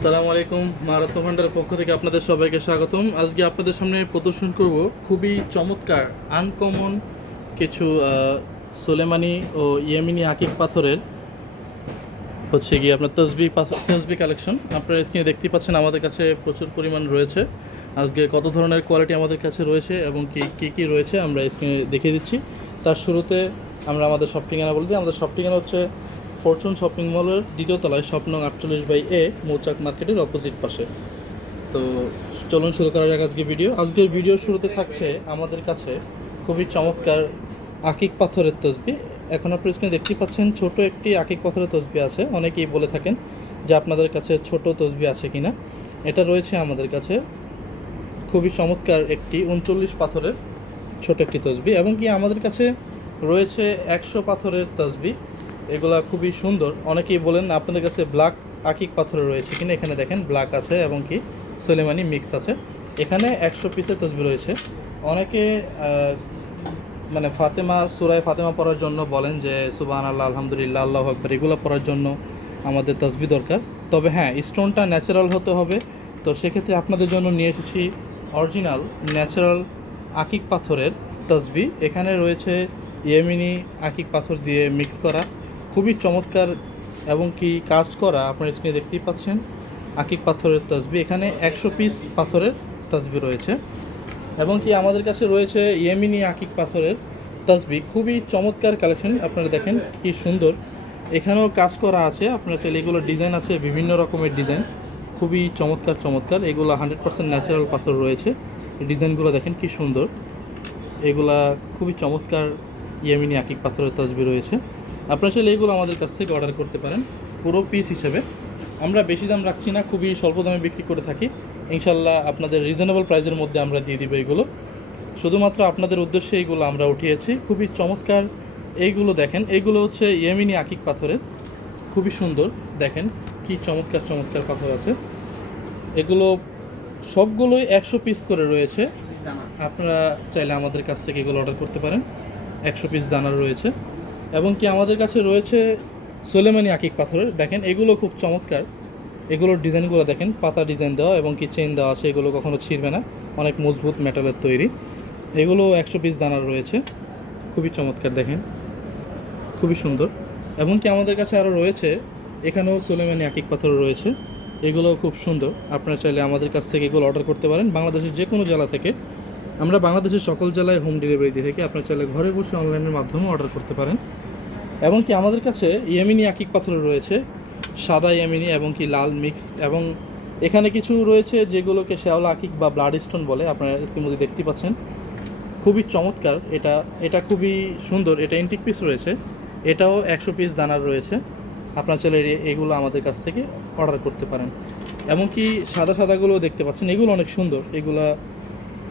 আসসালামু আলাইকুম। মারাত্ম ভান্ডারের পক্ষ থেকে আপনাদের সবাইকে স্বাগতম। আজকে আপনাদের সামনে প্রদর্শন করব খুবই চমৎকার আনকমন কিছু সোলেমানি ও ইয়েমিনি আকিক পাথরের হচ্ছে গিয়ে আপনার তসবি কালেকশন। আপনারা স্ক্রিনে দেখতেই পাচ্ছেন আমাদের কাছে প্রচুর পরিমাণ রয়েছে। আজকে কত ধরনের কোয়ালিটি আমাদের কাছে রয়েছে এবং কী রয়েছে আমরা স্ক্রিনে দেখিয়ে দিচ্ছি। তার শুরুতে আমরা আমাদের শপ ঠিকানা বলে দিই। আমাদের শপ ঠিকানা হচ্ছে ফরচুন শপিং মলের দ্বিতীয় তলায়, শপ নং 48/A, মৌচাক মার্কেটের অপোজিট পাশে। তো চলুন শুরু করা যাক আজকের ভিডিওর শুরুতে থাকছে আমাদের কাছে খুবই চমৎকার আকিক পাথরের তসবি। এখন আপনার স্ক্রিনে দেখতেই পাচ্ছেন ছোট একটি আকিক পাথরের তসবি আছে। অনেকেই বলে থাকেন যে আপনাদের কাছে ছোট তসবি আছে কিনা। এটা রয়েছে আমাদের কাছে খুবই চমৎকার একটি 39 পাথরের ছোট একটি তসবি, এবং কি আমাদের কাছে রয়েছে 100 পাথরের তসবি। এগুলা খুবই সুন্দর। অনেকেই বলেন আপনাদের কাছে ব্ল্যাক আকিক পাথরের রয়েছে কিনা। এখানে দেখেন ব্ল্যাক আছে এবং কি সোলেমানি মিক্স আছে। এখানে 100 পিসের তসবি রয়েছে। অনেকে মানে সূরা ফাতেমা পড়ার জন্য বলেন যে সুবহানাল্লাহ, আলহামদুলিল্লাহ, আল্লাহু আকবার, এগুলো পড়ার জন্য আমাদের তসবি দরকার। তবে হ্যাঁ, স্টোনটা ন্যাচারাল হতে হবে। তো সেক্ষেত্রে আপনাদের জন্য নিয়ে এসেছি অরিজিনাল ন্যাচারাল আকিক পাথরের তসবি। এখানে রয়েছে ইয়েমিনি আকিক পাথর দিয়ে মিক্স করা, খুবই চমৎকার এবং কি কাজ করা। আপনারা স্ক্রিনে দেখতেই পাচ্ছেন আকিক পাথরের তসবি। এখানে 100 পিস পাথরের তসবি রয়েছে, এবং কি আমাদের কাছে রয়েছে ইয়েমিনি আকিক পাথরের তসবি। খুবই চমৎকার কালেকশন। আপনারা দেখেন কি সুন্দর, এখানেও কাজ করা আছে। আপনারা চাইলে এগুলো ডিজাইন আছে, বিভিন্ন রকমের ডিজাইন, খুবই চমৎকার। এগুলো 100% ন্যাচারাল পাথর রয়েছে। ডিজাইনগুলো দেখেন কি সুন্দর। এগুলা খুবই চমৎকার ইয়েমিনি আকিক পাথরের তসবি রয়েছে। আপনারা চাইলে এগুলো আমাদের কাছ থেকে অর্ডার করতে পারেন পুরো পিস হিসেবে। আমরা বেশি দাম রাখছি না, খুবই স্বল্প দামে বিক্রি করে থাকি। ইনশাল্লাহ আপনাদের রিজনেবল প্রাইসের মধ্যে আমরা দিয়ে দিব এগুলো। শুধুমাত্র আপনাদের উদ্দেশ্যে এইগুলো আমরা উঠিয়েছি। খুবই চমৎকার এইগুলো দেখেন, এইগুলো হচ্ছে ইয়েমিনি আকিক পাথরের, খুবই সুন্দর। দেখেন কি চমৎকার পাথর আছে। এগুলো সবগুলোই 100 পিস করে রয়েছে। আপনারা চাইলে আমাদের কাছ থেকে এগুলো অর্ডার করতে পারেন। 100 পিস দানার রয়েছে, এবং কি আমাদের কাছে রয়েছে সোলেমানি আকিক পাথরের। দেখেন এগুলো খুব চমৎকার। এগুলোর ডিজাইনগুলো দেখেন, পাতা ডিজাইন দেওয়া এবং কি চেইন দেওয়া আছে। এগুলো কখনো ছিঁড়বে না, অনেক মজবুত মেটালের তৈরি। এগুলো 100 পিস দানার রয়েছে, খুবই চমৎকার। দেখেন খুবই সুন্দর। এবং কি আমাদের কাছে আরও রয়েছে, এখানেও সোলেমানি আকিক পাথর রয়েছে। এগুলো খুব সুন্দর। আপনারা চাইলে আমাদের কাছ থেকে এগুলো অর্ডার করতে পারেন বাংলাদেশের যে কোনো জেলা থেকে। আমরা বাংলাদেশের সকল জেলায় হোম ডেলিভারি দিয়ে থাকি। আপনারা চাইলে ঘরে বসে অনলাইনের মাধ্যমে অর্ডার করতে পারেন। এবং কি আমাদের কাছে ইয়েমিনি আকিক পাথর রয়েছে, সাদা ইয়েমিনি এবং কি লাল মিক্স, এবং এখানে কিছু রয়েছে যেগুলোকে শ্যাওলা আকিক বা ব্লাড স্টোন বলে। আপনারা ইতিমধ্যে দেখতে পাচ্ছেন, খুবই চমৎকার। এটা খুবই সুন্দর। এটা এন্টিক পিস রয়েছে, এটাও 100 পিস দানার রয়েছে। আপনারা চাইলে এগুলো আমাদের কাছ থেকে অর্ডার করতে পারেন। এমনকি সাদাগুলো দেখতে পাচ্ছেন, এগুলো অনেক সুন্দর। এগুলো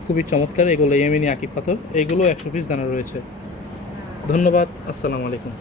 খুবই চমৎকার। এগুলো ইয়েমিনি আকিক পাথর, এগুলো 100 পিস দানা রয়েছে। ধন্যবাদ। আসসালামু আলাইকুম।